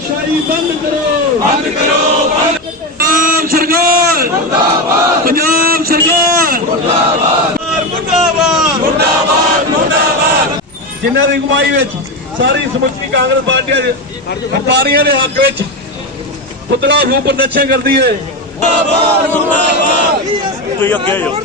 ਅਫਸਰਸ਼ਾਹੀ ਬੰਦ ਕਰੋ। ਬੰਦ ਕਰੋ ਪੰਜਾਬ ਸਰਕਾਰ। ਮੁਰਦਾਬਾਦ। ਪੰਜਾਬ ਸਰਕਾਰ। ਮੁਰਦਾਬਾਦ। ਮੁਰਦਾਬਾਦ। ਮੁਰਦਾਬਾਦ ਮੁਰਦਾਬਾਦ। ਜਿਨ੍ਹਾਂ ਦੀ ਅਗਵਾਈ ਵਿੱਚ ਸਾਰੀ ਸਮੁੱਚੀ ਕਾਂਗਰਸ ਪਾਰਟੀ ਦੇ ਵਪਾਰੀਆਂ ਦੇ ਹੱਕ ਵਿੱਚ ਪੁਤਲਾ ਰੂਪ ਪ੍ਰਦਰਸ਼ਨ ਕਰਦੀ ਹੈ। ਤੁਸੀਂ ਅੱਗੇ ਜਾਓ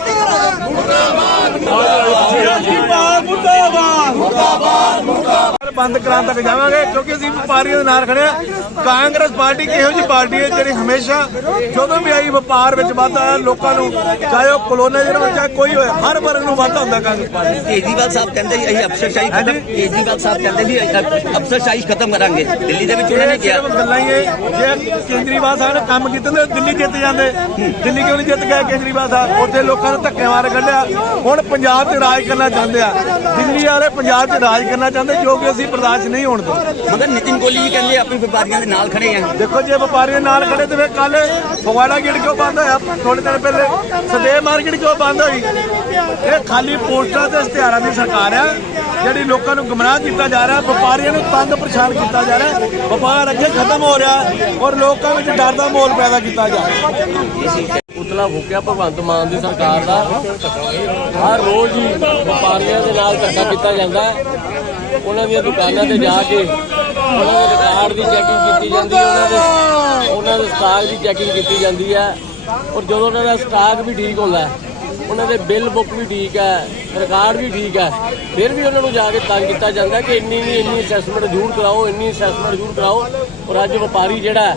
ਬੰਦ ਕਰਾਂ ਤੱਕ ਜਾਵਾਂਗੇ ਕਿਉਂਕਿ ਅਸੀਂ ਵਪਾਰੀਆਂ ਦੇ ਨਾਲ ਖੜੇ ਹਾਂ। ਕਾਂਗਰਸ ਪਾਰਟੀ ਕਿਹੋ ਜੀ ਪਾਰਟੀ ਹੈ ਜਿਹੜੀ ਹਮੇਸ਼ਾ ਜਦੋਂ ਵੀ ਆਈ ਵਪਾਰ ਵਿੱਚ ਵਾਧਾ ਹੈ, ਲੋਕਾਂ ਨੂੰ ਚਾਹੇ ਉਹ ਕਲੋਨਾਈਜ਼ਰ ਹੋਵੇ ਚਾਹੇ ਕੋਈ ਹੋਵੇ ਹਰ ਵਰਗ ਨੂੰ ਵਾਧਾ ਹੁੰਦਾ ਕਾਂਗਰਸ ਪਾਰਟੀ। ਕੇਜਰੀਵਾਲ ਸਾਹਿਬ ਕਹਿੰਦੇ ਸੀ ਅਸੀਂ ਅਫਸਰਸ਼ਾਹੀ ਖਤਮ ਕੇਜਰੀਵਾਲ ਸਾਹਿਬ ਕਹਿੰਦੇ ਅਸੀਂ ਅਫਸਰਸ਼ਾਹੀ ਖਤਮ ਕਰਾਂਗੇ। ਦਿੱਲੀ ਦੇ ਵਿੱਚ ਉਹਨਾਂ ਨੇ ਕਿਹਾ। ਗੱਲਾਂ ਹੀ ਹੈ ਜੇ ਕੇਜਰੀਵਾਲ ਸਾਹਿਬ ਨੇ ਕੰਮ ਕੀਤੇ ਤੇ ਦਿੱਲੀ ਜਿੱਤ ਜਾਂਦੇ। ਦਿੱਲੀ ਕਿਉਂ ਨਹੀਂ ਜਿੱਤ ਗਏ ਕੇਜਰੀਵਾਲ ਸਾਹਿਬ? ਉੱਥੇ ਲੋਕਾਂ ਨੂੰ ਧੱਕੇ ਮਾਰ ਕੱਢਿਆ। ਹੁਣ ਪੰਜਾਬ 'ਚ ਰਾਜ ਕਰਨਾ ਚਾਹੁੰਦੇ ਆ। ਦਿੱਲੀ ਵਾਲੇ ਪੰਜਾਬ 'ਚ ਰਾਜ ਕਰਨਾ ਚਾਹੁੰਦੇ ਜੋ ਕਿ ਅਸੀਂ ਬਰਦਾਸ਼ਤ ਨਹੀਂ ਹੋਣ ਦਿੰਦੇ ਮਗਰ ਨਿਤਿਨ ਗੋਲੀ ਜੀ ਕਹਿੰਦੇ ਆਪਣੇ ਵਪਾਰੀਆਂ ਦੇ ਨਾਲ ਖੜੇ ਆ। ਦੇਖੋ ਜੇ ਵਪਾਰੀਆਂ ਨਾਲ ਖੜੇ ਤੇ ਫਿਰ ਕੱਲ ਫਗਵਾੜਾ ਗੇਟ ਕਿਉਂ ਬੰਦ ਹੋਇਆ? ਥੋੜੇ ਦਿਨ ਪਹਿਲੇ ਸਦੇ ਮਾਰਕੀਟ ਕਿਉਂ ਬੰਦ ਹੋਈ? ਇਹ ਖਾਲੀ ਪੋਸਟਰਾਂ ਤੇ ਇਸ਼ਤਿਹਾਰਾਂ ਦੀ ਸਰਕਾਰ ਆ ਜਿਹੜੀ ਲੋਕਾਂ ਨੂੰ ਗੁੰਮਰਾਹ ਕੀਤਾ ਜਾ ਰਿਹਾ ਵਪਾਰੀਆਂ ਨੂੰ ਤੰਗ ਪਰੇਸ਼ਾਨ ਕੀਤਾ ਜਾ ਰਿਹਾ ਵਪਾਰ ਅੱਗੇ ਖਤਮ ਹੋ ਰਿਹਾ ਔਰ ਲੋਕਾਂ ਵਿੱਚ ਡਰ ਦਾ ਮਾਹੌਲ ਪੈਦਾ ਕੀਤਾ ਜਾ ਰਿਹਾ। ਪੁਤਲਾ ਫੂਕਿਆ ਭਗਵੰਤ ਮਾਨ ਦੀ ਸਰਕਾਰ ਦਾ। ਹਰ ਰੋਜ਼ ਹੀ ਵਪਾਰੀਆਂ ਦੇ ਨਾਲ ਧੱਕਾ ਕੀਤਾ ਜਾਂਦਾ। ਉਹਨਾਂ ਦੀਆਂ ਦੁਕਾਨਾਂ ਤੇ ਜਾ ਕੇ ਉਹਨਾਂ ਦੇ ਰਿਕਾਰਡ ਦੀ ਚੈਕਿੰਗ ਕੀਤੀ ਜਾਂਦੀ ਹੈ, ਉਹਨਾਂ ਦੇ ਉਹਨਾਂ ਦੇ ਸਟਾਕ ਦੀ ਚੈਕਿੰਗ ਕੀਤੀ ਜਾਂਦੀ ਹੈ। ਔਰ ਜਦੋਂ ਉਹਨਾਂ ਦਾ ਸਟਾਕ ਵੀ ਠੀਕ ਹੁੰਦਾ ਹੈ ਉਹਨਾਂ ਦੇ ਬਿੱਲ ਬੁੱਕ ਵੀ ਠੀਕ ਹੈ, ਰਿਕਾਰਡ ਵੀ ਠੀਕ ਹੈ, ਫਿਰ ਵੀ ਉਹਨਾਂ ਨੂੰ ਜਾ ਕੇ ਤੰਗ ਕੀਤਾ ਜਾਂਦਾ ਕਿ ਇੰਨੀ ਨਹੀਂ ਇੰਨੀ ਅਸੈਸਮੈਂਟ ਜ਼ਰੂਰ ਕਰਾਓ, ਇੰਨੀ ਅਸੈਸਮੈਂਟ ਜ਼ਰੂਰ ਕਰਾਓ। ਔਰ ਅੱਜ ਵਪਾਰੀ ਜਿਹੜਾ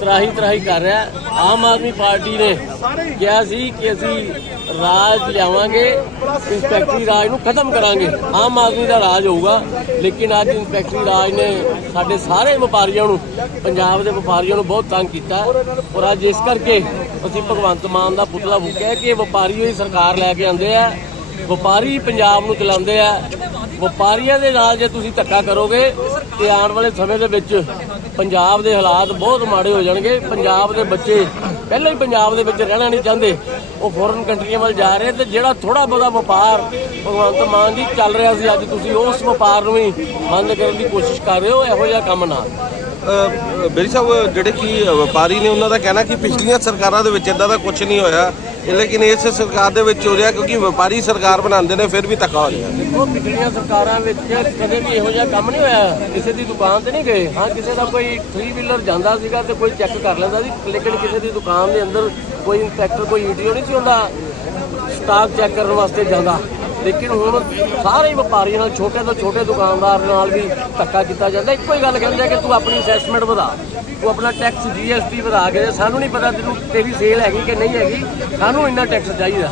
ਤਰਾਹੀ ਤਰਾਹੀ ਕਰ ਰਿਹਾ ਆਮ ਆਦਮੀ ਪਾਰਟੀ ਨੇ ਕਿਹਾ ਸੀ ਕਿ ਅਸੀਂ ਰਾਜ ਲਿਆਵਾਂਗੇ, ਇੰਸਪੈਕਟਰੀ ਰਾਜ ਨੂੰ ਖਤਮ ਕਰਾਂਗੇ। ਆਮ ਆਦਮੀ ਦਾ ਰਾਜ ਹੋਊਗਾ, ਲੇਕਿਨ ਅੱਜ ਇੰਸਪੈਕਟਰੀ ਰਾਜ ਨੇ ਸਾਡੇ ਸਾਰੇ ਵਪਾਰੀਆਂ ਨੂੰ, ਪੰਜਾਬ ਦੇ ਵਪਾਰੀਆਂ ਨੂੰ ਬਹੁਤ ਤੰਗ ਕੀਤਾ। ਔਰ ਅੱਜ ਇਸ ਕਰਕੇ ਅਸੀਂ ਭਗਵੰਤ ਮਾਨ ਦਾ ਪੁਤਲਾ ਫੂਕਿਆ ਕਿ ਇਹ ਵਪਾਰੀ ਹੀ ਸਰਕਾਰ ਲੈ ਕੇ ਆਂਦੇ ਆ। ਵਪਾਰੀ ਪੰਜਾਬ ਨੂੰ ਚਲਾਉਂਦੇ ਆ। ਵਪਾਰੀਆਂ ਦੇ ਨਾਲ ਜੇ ਤੁਸੀਂ ਧੱਕਾ ਕਰੋਗੇ, ਤੇ ਆਉਣ ਵਾਲੇ ਸਮੇਂ ਦੇ ਵਿੱਚ ਪੰਜਾਬ ਦੇ ਹਾਲਾਤ ਬਹੁਤ ਮਾੜੇ ਹੋ ਜਾਣਗੇ। ਪੰਜਾਬ ਦੇ ਬੱਚੇ ਪਹਿਲਾਂ ਹੀ ਪੰਜਾਬ ਦੇ ਵਿੱਚ ਰਹਿਣਾ ਨਹੀਂ ਚਾਹੁੰਦੇ। ਉਹ ਫੋਰਨ ਕੰਟਰੀਆਂ ਵੱਲ ਜਾ ਰਹੇ ਤੇ ਜਿਹੜਾ ਥੋੜਾ ਬਹੁਤਾ ਵਪਾਰ ਭਗਵੰਤ ਮਾਨ ਜੀ ਚੱਲ ਰਿਹਾ ਸੀ, ਅੱਜ ਤੁਸੀਂ ਉਸ ਵਪਾਰ ਨੂੰ ਵੀ ਬੰਦ ਕਰਨ ਦੀ ਕੋਸ਼ਿਸ਼ ਕਰ ਰਹੇ ਹੋ, ਇਹੋ ਜਿਹਾ ਕੰਮ ਨਾ। ਬੇਰੀ ਸਾਹਿਬ, ਜਿਹੜੇ ਕਿ ਵਪਾਰੀ ਨੇ, ਉਹਨਾਂ ਦਾ ਕਹਿਣਾ ਕਿ ਪਿਛਲੀਆਂ ਸਰਕਾਰਾਂ ਦੇ ਵਿੱਚ ਇਦਾਂ ਦਾ ਕੁਝ ਨਹੀਂ ਹੋਇਆ। ਲੇਕਿਨ ਇਸ ਸਰਕਾਰ ਦੇ ਵਿੱਚ ਹੋ ਰਿਹਾ ਕਿਉਂਕਿ ਵਪਾਰੀ ਸਰਕਾਰ ਬਣਾਉਂਦੇ ਨੇ, ਫਿਰ ਵੀ ਧੱਕਾ ਹੋ ਰਿਹਾ। ਉਹ ਪਿਛਲੀਆਂ ਸਰਕਾਰਾਂ ਵਿੱਚ ਕਦੇ ਵੀ ਇਹੋ ਜਿਹਾ ਕੰਮ ਨਹੀਂ ਹੋਇਆ। ਕਿਸੇ ਦੀ ਦੁਕਾਨ ਤੇ ਨਹੀਂ ਗਏ। ਹਾਂ, ਕਿਸੇ ਦਾ ਕੋਈ 3 ਵੀਲਰ ਜਾਂਦਾ ਸੀਗਾ ਤੇ ਕੋਈ ਚੈੱਕ ਕਰ ਲੈਂਦਾ ਸੀ, ਲੇਕਿਨ ਕਿਸੇ ਦੀ ਦੁਕਾਨ ਦੇ ਅੰਦਰ ਕੋਈ ਇੰਸਪੈਕਟਰ ਕੋਈ ਈਟੀਓ ਨਹੀਂ ਸੀ ਹੁੰਦਾ। ਸਟਾਫ ਚੈੱਕ ਕਰਨ ਵਾਸਤੇ ਜਾਂਦਾ। ਲੇਕਿਨ ਹੁਣ ਸਾਰੇ ਹੀ ਵਪਾਰੀਆਂ ਨਾਲ ਛੋਟੇ ਤੋਂ ਛੋਟੇ ਦੁਕਾਨਦਾਰ ਨਾਲ ਵੀ ਧੱਕਾ ਕੀਤਾ ਜਾਂਦਾ। ਇੱਕੋ ਹੀ ਗੱਲ ਕਹਿੰਦੇ ਆ ਕਿ ਤੂੰ ਆਪਣੀ ਅਸੈਸਮੈਂਟ ਵਧਾ। ਤੂੰ ਆਪਣਾ ਟੈਕਸ ਜੀਐਸਟੀ ਵਧਾ ਕੇ ਸਾਨੂੰ ਨਹੀਂ ਪਤਾ ਤੈਨੂੰ ਤੇਰੀ ਸੇਲ ਹੈਗੀ ਕਿ ਨਹੀਂ ਹੈਗੀ। ਸਾਨੂੰ ਇੰਨਾ ਟੈਕਸ ਚਾਹੀਦਾ।